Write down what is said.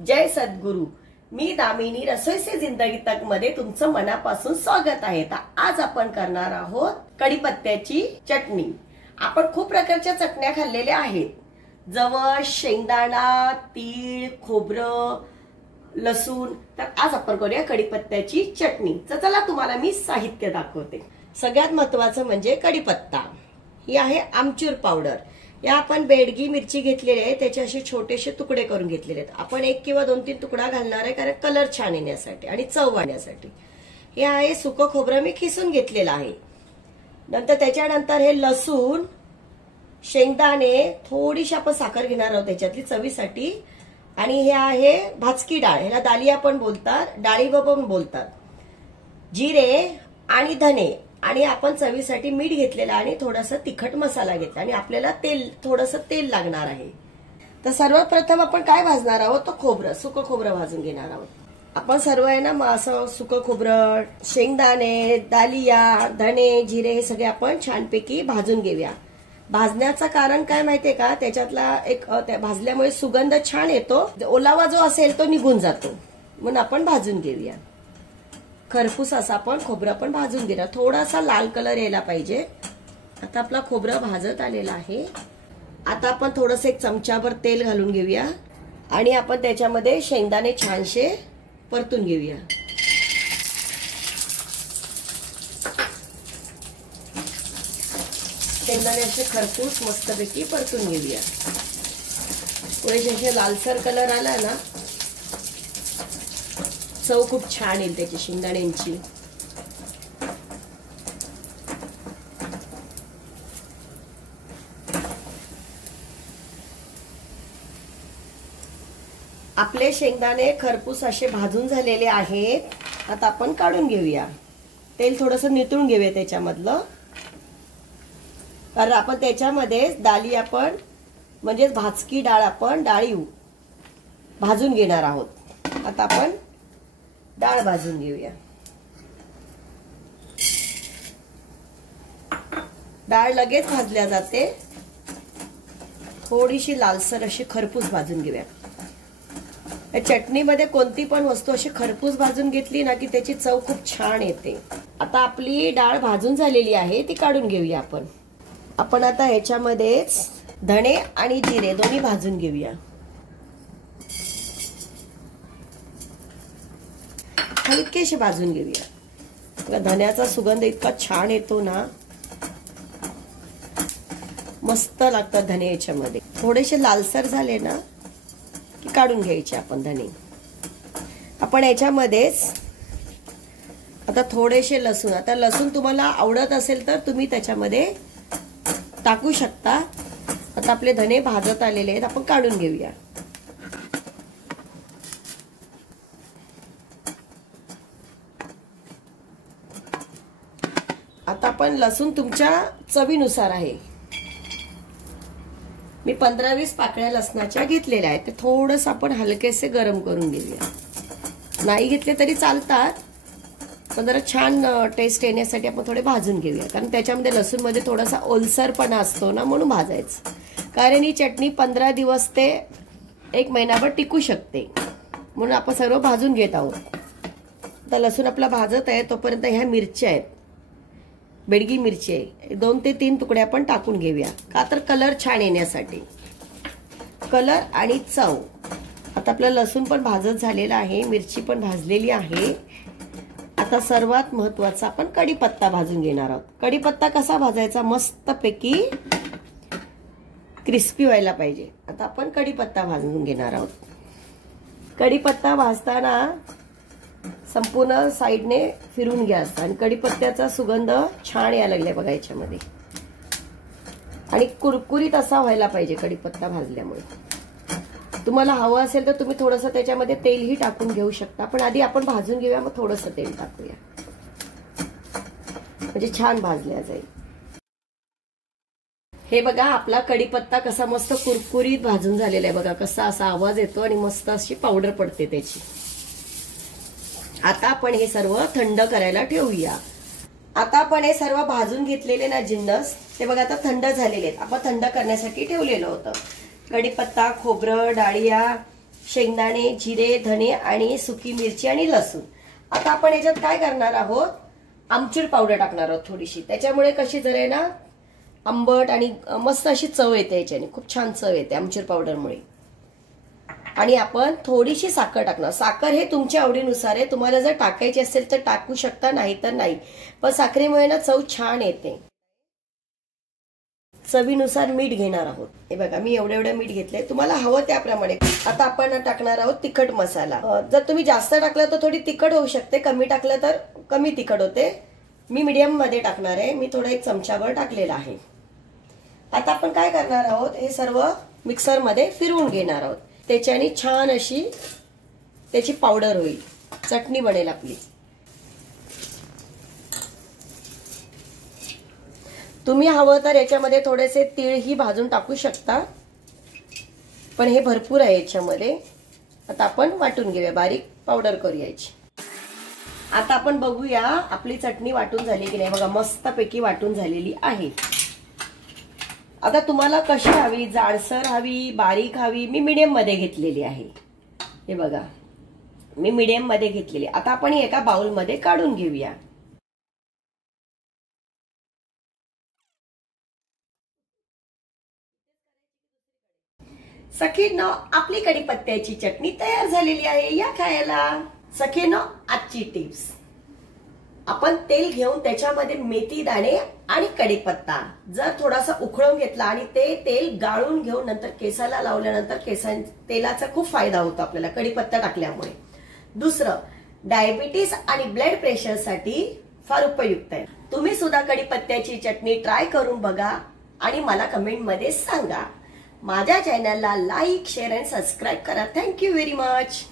जय सद्गुरु। मी दामिनी रसोई से जिंदगी तक मध्ये तुमचं मनापासून स्वागत आहे। आज आपण करणार आहोत कढीपत्त्याची चटणी। आपण खूप प्रकारच्या चटण्या खाल्लेल्या आहेत, जवस, शेंगदाणा, तीळ, खोबरं, लसूण। तर आज आपण करूया कढीपत्त्याची चटणी। तर चला तुम्हाला मी साहित्य दाखवते। सगळ्यात महत्त्वाचं म्हणजे कढीपत्ता। ही आहे आमचूर पावडर। या आपण बेडगी मिरची घेतलेली आहे, त्याचे असे छोटेसे तुकडे करून घेतलेले आहेत। आपण 1 किंवा 2-3 तुकडा घालणार आहे, कारण कलर छान येण्यासाठी आणि चव वाढण्यासाठी। हे आहे सुकं खोबरं, मी खिसून घेतलेलं आहे। नंतर त्याच्यानंतर हे लसूण, शेंगदाणे, थोडीशी आपण साखर घेणार आहोत त्याच्यातली चवीसाठी। आणि हे आहे भाजकी डाळ, ह्याला दालिया पण बोलतात, डाळिंब पण बोलतात। जिरे आणि धने आणि आपण चवीसाठी मीठ घेतलेलं आणि थोडासा तिखट मसाला घेतला आणि आपल्याला थोडंसं तेल लागणार आहे। तर सर्वप्रथम आपण काय भाजणार आहोत, तो खोबरं, सुकं खोबरं भाजून घेणार आहोत। आपण सर्व आहे ना असं सुकं खोबरं, शेंगदाणे, दालिया, धने, जिरे हे सगळे आपण छानपैकी भाजून घेऊया। भाजण्याचं कारण काय माहितीये का, त्याच्यातला एक भाजल्यामुळे सुगंध छान येतो, ओलावा जो असेल तो निघून जातो, म्हणून आपण भाजून घेऊया। खरपूस असा आपण खोबरं पण भाजून घेणार, थोडासा लाल कलर यायला पाहिजे। आता आपला खोबरं भाजत आलेला आहे। आता आपण थोडंसं 1 चमचाभर तेल घालून घेऊया आणि आपण त्याच्यामध्ये शेंगदाणे छानसे परतून घेऊया। शेंगदाणे असे खरपूस मस्तपैकी परतून घेऊया। थोडेसे असे लालसर कलर आला ना, चव खूप छान येईल त्याची शेंगदाण्यांची। आपले शेंगदाणे खरपूस असे भाजून झालेले आहेत। आता आपण काढून घेऊया, तेल थोडंसं नितळून घेऊया त्याच्यामधलं, कारण आपण त्याच्यामध्ये दाली आपण म्हणजे भाजकी डाळ आपण डाळीव भाजून घेणार आहोत। आता आपण डाळ भाजून घेऊया। डाळ लगेच भाजल्या जाते, थोडीशी लालसर अशी खरपूस भाजून घेऊया। या चटणीमध्ये कोणती पण वस्तू अशी खरपूस भाजून घेतली ना की त्याची चव खूप छान येते। आता आपली डाळ भाजून झालेली आहे, ती काढून घेऊया आपण आता ह्याच्यामध्येच धणे आणि जिरे दोन्ही भाजून घेऊया। हलकेसे भाजून घेऊया। धण्याचा सुगंध इतका छान येतो ना, मस्त लागतात धने याच्यामध्ये। थोडेसे लालसर झाले ना की काढून घ्यायचे आपण धने। आपण याच्यामध्येच आता थोडेसे लसूण, आता लसूण तुम्हाला आवडत असेल तर तुम्ही त्याच्यामध्ये टाकू शकता। आता आपले धने भाजत आलेले आहेत, आपण काढून घेऊया। आता आपण लसूण तुमच्या चवीनुसार आहे, मी 15-20 पाकळ्या लसणाच्या घेतलेल्या आहेत। ते थोडंसं आपण हलकेसे गरम करून घेऊया। नाही घेतले तरी चालतात, पण जरा छान टेस्ट येण्यासाठी आपण थोडे भाजून घेऊया, कारण त्याच्यामध्ये लसूण मध्ये थोडासा ओलसरपणा असतो ना, म्हणून भाजायचं। कारण ही चटणी 15 दिवस ते 1 महिनाभर टिकू शकते, म्हणून आपण सर्व भाजून घेत आहोत। आता लसूण आपला भाजत आहे तोपर्यंत ह्या मिरच्या आहेत, बेडगी मिरची आहे, 2 ते 3 तुकडे आपण टाकून घेऊया, का तर कलर छान येण्यासाठी, कलर आणि चव। आता आपलं लसूण पण भाजत झालेला आहे, मिरची पण भाजलेली आहे। आता सर्वात महत्त्वाचा आपण कढीपत्ता भाजून घेणार आहोत। कढीपत्ता कसा भाजायचा, मस्तपैकी क्रिस्पी व्हायला पाहिजे। आता आपण कढीपत्ता भाजून घेणार आहोत। कढीपत्ता भाजताना संपूर्ण साइडने फिरून घ्या आणि कढीपत्त्याचा सुगंध छान यायला लागलाय बघा याच्यामध्ये, आणि कुरकुरीत असा व्हायला पाहिजे कढीपत्ता भाजल्यामुळे। तुम्हाला हवं असेल तर तुम्ही थोडंसं त्याच्यामध्ये तेलही टाकून घेऊ शकता, पण आधी आपण भाजून घेऊया, मग थोडंसं तेल टाकूया, म्हणजे छान भाजल्या जाईल। हे बघा आपला कढीपत्ता कसा मस्त कुरकुरीत भाजून झालेला आहे, बघा कसा असा आवाज येतो आणि मस्त अशी पावडर पडते त्याची। आता आपण हे सर्व थंड करायला ठेवूया। आता आपण हे सर्व भाजून घेतलेले ना जिन्नस ते बघा आता थंड झालेले आहेत, आपण थंड करण्यासाठी ठेवलेलं होतं। कढीपत्ता, खोबरं, डाळिया, शेंगदाणे, जिरे, धणे आणि सुकी मिरची आणि लसूण. आता आपण याच्यात काय करणार आहोत, आमचूर पावडर टाकणार आहोत थोडीशी. त्याच्यामुळे कशी जरा ना आंबट आणि मस्त अशी चव येते, याच्याने खूप छान चव येते आमचूर पावडरमुळे. आणि आपण थोडीशी साखर टाकणार. साखर हे तुमच्या आवडीनुसार आहे, तुम्हाला जर टाकायची असेल तर टाकू शकता, नाही तर नाही. पण साखरेमुळे ना चव छान येते. चवीनुसार मीठ घेणार आहोत. हे बघा मी एवढं मीठ घेतलंय, तुम्हाला हवं त्याप्रमाणे. आता आपण टाकणार आहोत तिखट मसाला. जर तुम्ही जास्त टाकलं तर थोडी तिखट होऊ शकते, कमी टाकलं तर कमी तिखट होते. मी मीडियम मध्ये टाकणार आहे. मी थोडा 1 चमचाभर टाकलेला आहे. आता आपण काय करणार आहोत, हे सर्व मिक्सर मध्ये फिरवून घेणार आहोत. त्याच्याने छान अशी त्याची पावडर होईल, चटणी बनेल आपली. तुम्ही हवं तर याच्यामध्ये थोडेसे तीळही भाजून टाकू शकता, पण हे भरपूर आहे याच्यामध्ये. आता आपण वाटून घेऊया, बारीक पावडर करूया याची. आता आपण बघूया आपली चटणी वाटून झाली की नाही. बघा मस्तपैकी वाटून झालेली आहे. आता तुम्हाला कशी हवी, जाडसर हवी, बारीक हवी, मी मीडियम मध्ये घेतलेली आहे. हे बघा मी मीडियम मध्ये घेतलेली. आता आपण एका बाउल मध्ये काढून घेऊया. सखींनो, आपली कढीपत्त्याची चटणी तयार झालेली आहे, या खायला. सखींनो, आजची टिप्स, आपण तेल घेऊन त्याच्यामध्ये मेथी दाणे आणि कढीपत्ता जर थोडासा उकळून घेतला आणि ते तेल गाळून घेऊन नंतर केसाला लावल्यानंतर तेलाचा खूप फायदा होतो आपल्याला कढीपत्ता टाकल्यामुळे. दुसरं, डायबिटीस आणि ब्लड प्रेशर साठी फार उपयुक्त आहे. तुम्ही सुद्धा कढीपत्त्याची चटणी ट्राय करून बघा आणि मला कमेंट मध्ये सांगा. माझ्या चॅनलला लाईक, शेअर आणि सबस्क्राईब करा. Thank you very much.